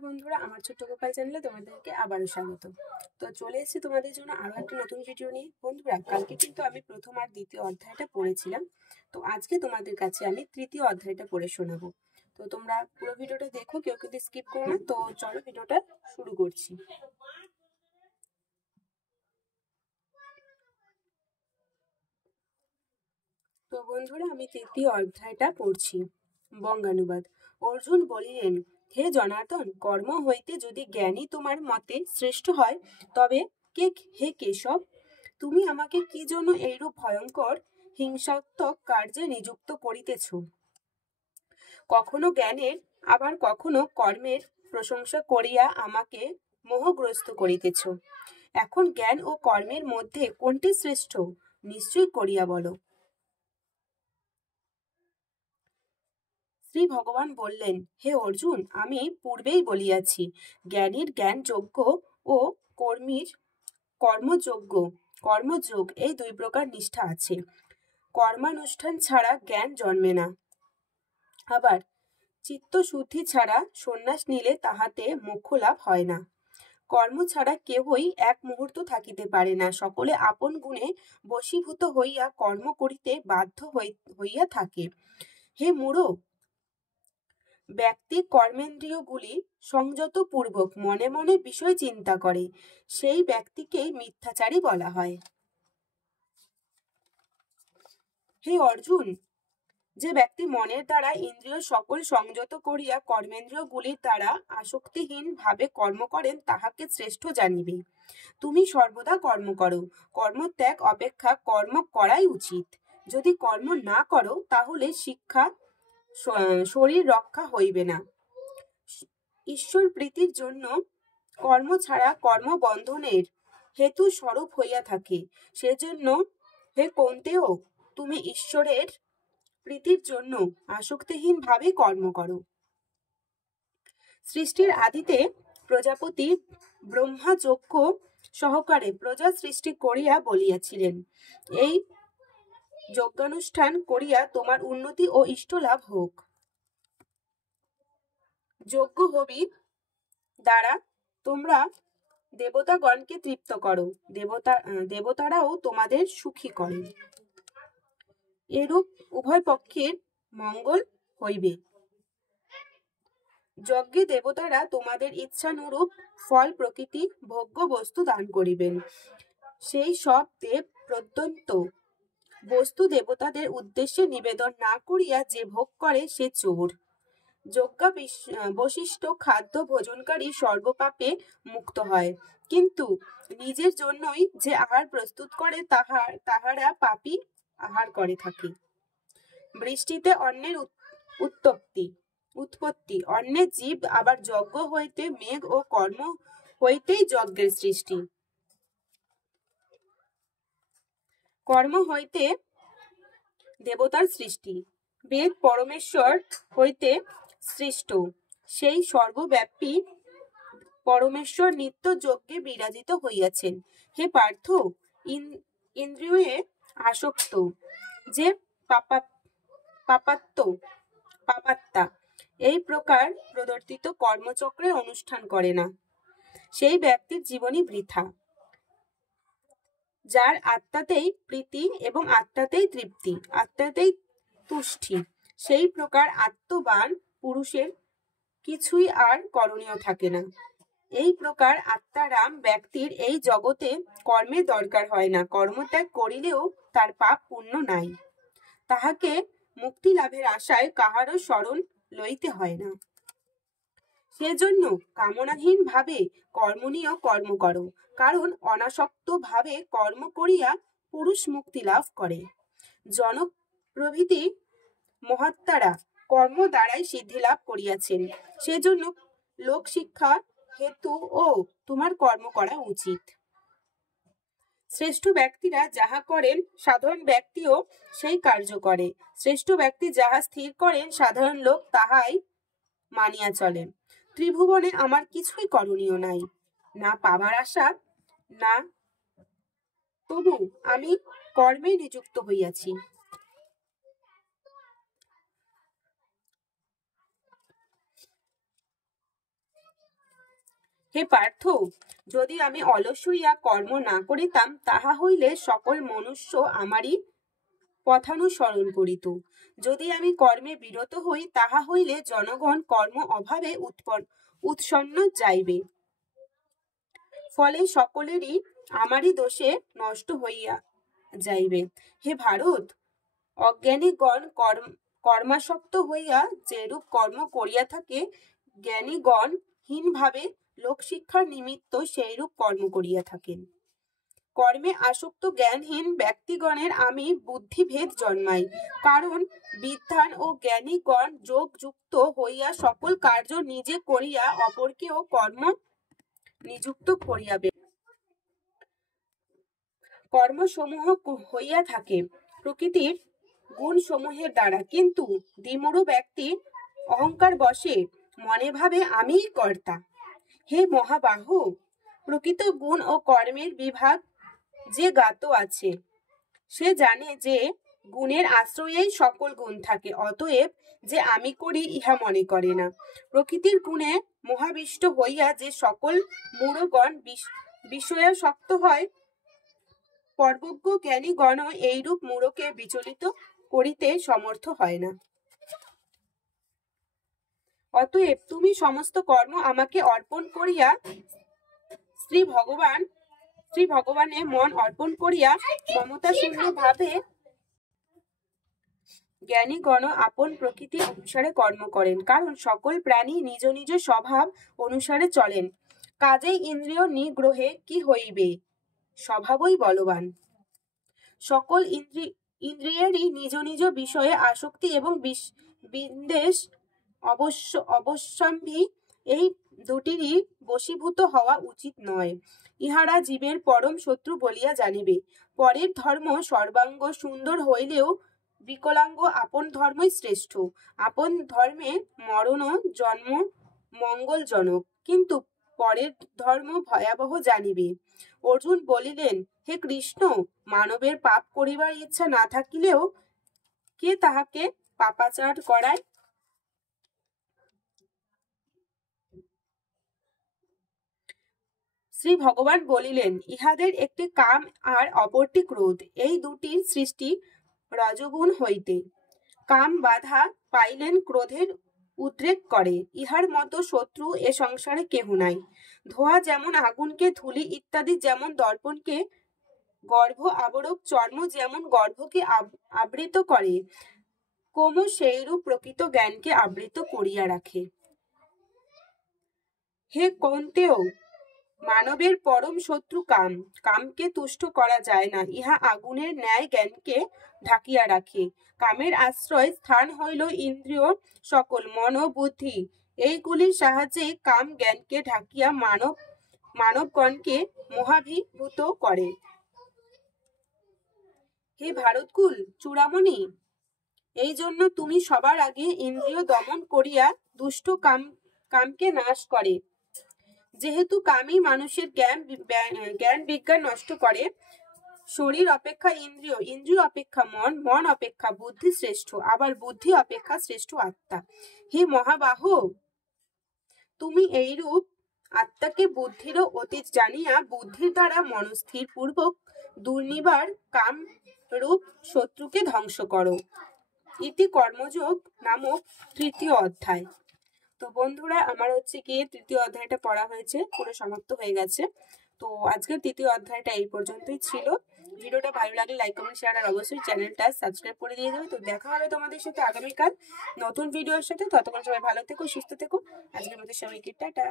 নমস্কার বন্ধুরা, আমার ছোট্ট গোপাল চ্যানেলে তোমাদেরকে আবারও স্বাগত। তো চলে এসেছি তোমাদের জন্য আরো একটা নতুন ভিডিও নিয়ে। বন্ধুরা, কালকে কিন্তু আমি প্রথম আর দ্বিতীয় অধ্যায়টা পড়েছিলাম। তো আজকে তোমাদের কাছে আমি তৃতীয় অধ্যায়টা পড়ে শোনাবো। তো তোমরা পুরো ভিডিওটা দেখো, কেউ কিন্তু স্কিপ করো না। তো চলো ভিডিওটা শুরু করছি। তো বন্ধুরা, আমি তৃতীয় অধ্যায়টা পড়ছি। বঙ্গানুবাদ। অর্জুন বলিলেন, হে জনার্দন, কর্ম হইতে যদি জ্ঞানী তোমার মতে শ্রেষ্ঠ হয়, তবে হে কেশব, তুমি আমাকে কি জন্য এইরূপ ভয়ঙ্কর হিংসাত্মক কার্যে নিযুক্ত করিতেছ? কখনো জ্ঞানের আবার কখনো কর্মের প্রশংসা করিয়া আমাকে মোহগ্রস্ত করিতেছ। এখন জ্ঞান ও কর্মের মধ্যে কোনটি শ্রেষ্ঠ, নিশ্চয় করিয়া বলো। শ্রী ভগবান বললেন, হে অর্জুন, আমি পূর্বেই বলিয়াছি, জ্ঞানীর জ্ঞানযোগ্য ও কর্মীর কর্মযোগ এই দুই প্রকার নিষ্ঠা আছে। কর্মানুষ্ঠান ছাড়া জ্ঞান জন্মে না। আবার চিত্তশুদ্ধি ছাড়া সন্ন্যাস নিলে তাহাতে মোক্ষ লাভ হয় না। কর্ম ছাড়া কেহই এক মুহূর্ত থাকিতে পারে না। সকলে আপন গুণে বশীভূত হইয়া কর্ম করিতে বাধ্য হইয়া থাকে। হে মূঢ়, ব্যক্তি কর্মেন্দ্রিয়গুলি সংযত পূর্বক মনে মনে বিষয় চিন্তা করে, সেই ব্যক্তিকেই মিথ্যাচারী বলা হয়। হে অর্জুন, যে ব্যক্তি মনের দ্বারা ইন্দ্রিয় সকল সংযত করিয়া কর্মেন্দ্রিয়গুলির দ্বারা আসক্তিহীন ভাবে কর্ম করেন, তাহাকে শ্রেষ্ঠ জানিবে। তুমি সর্বদা কর্ম করো। কর্মত্যাগ অপেক্ষা কর্ম করাই উচিত। যদি কর্ম না করো, তাহলে শরীর রক্ষা হইবে না। ঈশ্বর প্রীতির জন্য কর্ম ছাড়া কর্মবন্ধনের হেতু স্বরূপ হইয়া থাকে। সেজন্য হে কৌন্তেয়, তুমি ঈশ্বরের প্রীতির জন্য আসক্তিহীন ভাবে কর্ম করো। সৃষ্টির আদিতে প্রজাপতি ব্রহ্মা যজ্ঞ সহকারে প্রজা সৃষ্টি করিয়া বলিয়াছিলেন, এই যজ্ঞানুষ্ঠান করিয়া তোমার উন্নতি ও ইষ্ট লাভ হোক। যজ্ঞ হবি দ্বারা তোমরা দেবতাগণকে তৃপ্ত করো, দেবতারাও তোমাদের সুখী করেন। এরূপ উভয় পক্ষের মঙ্গল হইবে। যজ্ঞে দেবতারা তোমাদের ইচ্ছানুরূপ ফল প্রকৃতি ভোগ্য বস্তু দান করিবেন। সেই সব দেব প্রদত্ত বস্তু দেবতাদের উদ্দেশ্যে নিবেদন না করিয়া যে ভোগ করে সে চোর। যজ্ঞা বশিষ্ঠ খাদ্য ভোজনকারী সর্বপাপে মুক্ত হয়, কিন্তু নিজের জন্যই যে আহার প্রস্তুত করে তাহারা পাপী আহার করে থাকে। বৃষ্টিতে অন্যের উৎপত্তি, অন্যের জীব, আবার যজ্ঞ হইতে মেঘ ও কর্ম হইতেই যজ্ঞের সৃষ্টি। কর্ম হইতে দেবতার সৃষ্টি। বেদ পরমেশ্বর হইতে সৃষ্ট। সেই সর্বব্যাপী পরমেশ্বর নিত্য যজ্ঞে বিরাজিত হইয়াছেন। হে পার্থ, ইন্দ্রিয়ে আসক্ত যে পাপাত্মা এই প্রকার প্রদর্শিত কর্মচক্রের অনুষ্ঠান করে না, সেই ব্যক্তির জীবনই বৃথা। যার আত্মাতেই প্রীতি এবং আত্মাতেই তৃপ্তি, আত্মাতেই তুষ্টি, সেই প্রকার আত্মবান পুরুষের কিছুই আর করণীয় থাকে না। এই প্রকার আত্মারাম ব্যক্তির এই জগতে কর্মের দরকার হয় না। কর্মত্যাগ করিলেও তার পাপ পুণ্য নাই। তাহাকে মুক্তি লাভের আশায় কাহারও শরণ লইতে হয় না। সেজন্য কামনাহীন ভাবে কর্মনীয় কর্ম করো, কারণ অনাসক্ত ভাবে কর্ম করিয়া পুরুষ মুক্তি লাভ করে। জনক প্রভৃতি মহাত্মারা কর্ম দ্বারাই সিদ্ধি লাভ করিয়াছেন। সেজন্য লোক শিক্ষা হেতু ও তোমার কর্ম করা উচিত। শ্রেষ্ঠ ব্যক্তিরা যাহা করেন, সাধারণ ব্যক্তিও সেই কার্য করে। শ্রেষ্ঠ ব্যক্তি যাহা স্থির করেন, সাধারণ লোক তাহাই মানিয়া চলেন। ত্রিভুবনে আমার কিছুই করণীয় নাই, না পাবার আশা, না তবু আমি কর্মে নিযুক্ত হইয়াছি। হে পার্থ, যদি আমি অলস হইয়া কর্ম না করিতাম, তাহা হইলে সকল মনুষ্য আমারই পথানুসরণ করিত। যদি আমি কর্মে বিরত হই, তাহা হইলে জনগণ কর্ম অভাবে উৎসন্ন যাইবে, ফলে সকলেরই আমারই দোষে নষ্ট হইয়া যাইবে। হে ভারত, অজ্ঞানীগণ কর্মাসক্ত হইয়া যেরূপ কর্ম করিয়া থাকে, জ্ঞানীগণ হীনভাবে লোকশিক্ষার নিমিত্ত সেইরূপ কর্ম করিয়া থাকেন। কর্মে আসক্ত জ্ঞানহীন ব্যক্তিগণের আমি বুদ্ধিভেদ জন্মাই, কারণ বিদ্বান ও জ্ঞানীগণ যোগযুক্ত হইয়া সকল কার্য নিজে করিয়া অপরকেও কর্ম নিযুক্ত করিয়াবে। কর্মসমূহ হইয়া থাকে প্রকৃতির গুণ সমূহের দ্বারা, কিন্তু দ্বিমূঢ় ব্যক্তি অহংকার বশে মনে ভাবে আমিই কর্তা। হে মহাবাহু, প্রকৃত গুণ ও কর্মের বিভাগ যে জ্ঞাত আছে, সে জানে যে গুণের আশ্রয়েই সকল গুণ থাকে, অতএব যে আমি করি ইহা মনে করে না। প্রকৃতির গুণে মোহাবিষ্ট হইয়া যে সকল মূঢ়গণ বিষয়াসক্ত হয়, সর্বজ্ঞ জ্ঞানীগণ এইরূপ মূঢ়কে বিচলিত করিতে সমর্থ হয় না। অতএব তুমি সমস্ত কর্ম আমাকে অর্পণ করিয়া শ্রী ভগবানে মন অর্পণ করিয়া মমতা শূন্য ভাবে জ্ঞানীগণ আপন প্রকৃতি অনুসারে কর্ম করেন, কারণ সকল প্রাণী নিজ নিজ স্বভাব অনুসারে চলেন। কাজেই ইন্দ্রিয় নিগ্রহে কি হইবে, স্বভাবই বলবান। সকল ইন্দ্রিয়েরই নিজ নিজ বিষয়ে আসক্তি এবং বিদ্বেষ অবশ্যম্ভাবী, এই দুটিরই বশীভূত হওয়া উচিত নয়। ইহারা জীবের পরম শত্রু বলিয়া জানিবে। পরের ধর্ম সর্বাঙ্গ সুন্দর হইলেও বিকলাঙ্গ আপন ধর্মই শ্রেষ্ঠ। আপন ধর্মে মরণ জন্ম মঙ্গলজনক, কিন্তু পরের ধর্ম ভয়াবহ জানিবে। অর্জুন বলিলেন, হে কৃষ্ণ, মানবের পাপ করিবার ইচ্ছা না থাকিলেও কে তাহাকে পাপাচার করায়? শ্রী ভগবান বলিলেন, ইহাদের একটি কাম আর অপরটি ক্রোধ, এই দুটির সৃষ্টি রজগুণ হইতে। কাম বাধা পাইলেন ক্রোধের উদ্রেক করে, ইহার মতো শত্রু এ সংসারে কেহ নাই। ধোঁয়া যেমন আগুনকে, ধূলি ইত্যাদি যেমন দর্পণকে, গর্ভ আবরক চর্ম যেমন গর্ভকে আবৃত করে, ক্রম সেইরূপ প্রকৃত জ্ঞানকে আবৃত করিয়া রাখে। হে কৌন্তেয়, মানবের পরম শত্রু কাম। কামকে তুষ্ট করা যায় না, ইহা আগুনের ন্যায় জ্ঞানকে ঢাকিয়া রাখে। কামের আশ্রয় স্থান হইল ইন্দ্রিয় সকল, মন ও বুদ্ধি। এইগুলির সাহায্যে কাম জ্ঞানকে ঢাকিয়া মানবগণকে মোহাভিভূত করে। হে ভারতকুল চূড়ামণি, এই জন্য তুমি সবার আগে ইন্দ্রিয় দমন করিয়া দুষ্ট কামকে নাশ করে। যেহেতু কামই মানুষের জ্ঞান বিজ্ঞান নষ্ট করে, শরীর অপেক্ষা ইন্দ্রিয়, ইন্দ্রিয় অপেক্ষা মন, মন অপেক্ষা বুদ্ধি শ্রেষ্ঠ, আবার বুদ্ধি অপেক্ষা শ্রেষ্ঠ আত্মা। হে মহাবাহু, তুমি এইরূপ আত্মাকে বুদ্ধিরও অতীত জানিয়া বুদ্ধির দ্বারা মনস্থির পূর্বক দুর্নিবার কাম রূপ শত্রুকে ধ্বংস করো। ইতি কর্মযোগ নামক তৃতীয় অধ্যায়। তো বন্ধুরা, আমার গিয়ে তৃতীয় অধ্যায়টা পড়া হয়েছে, পুরো সমাপ্ত হয়ে গেছে। তো আজকের তৃতীয় অধ্যায়টা এই পর্যন্তই ছিল। ভিডিওটা ভালো লাগলে লাইক কমেন্ট শেয়ার আর অবশ্যই চ্যানেলটা সাবস্ক্রাইব করে দিয়ে যাবে। তো দেখা হবে তোমাদের সাথে আগামীকাল নতুন ভিডিওর সাথে। ততক্ষণ সবাই ভালো থেকো, সুস্থ থেকো। আজকের মতো সবাইকে টাটা।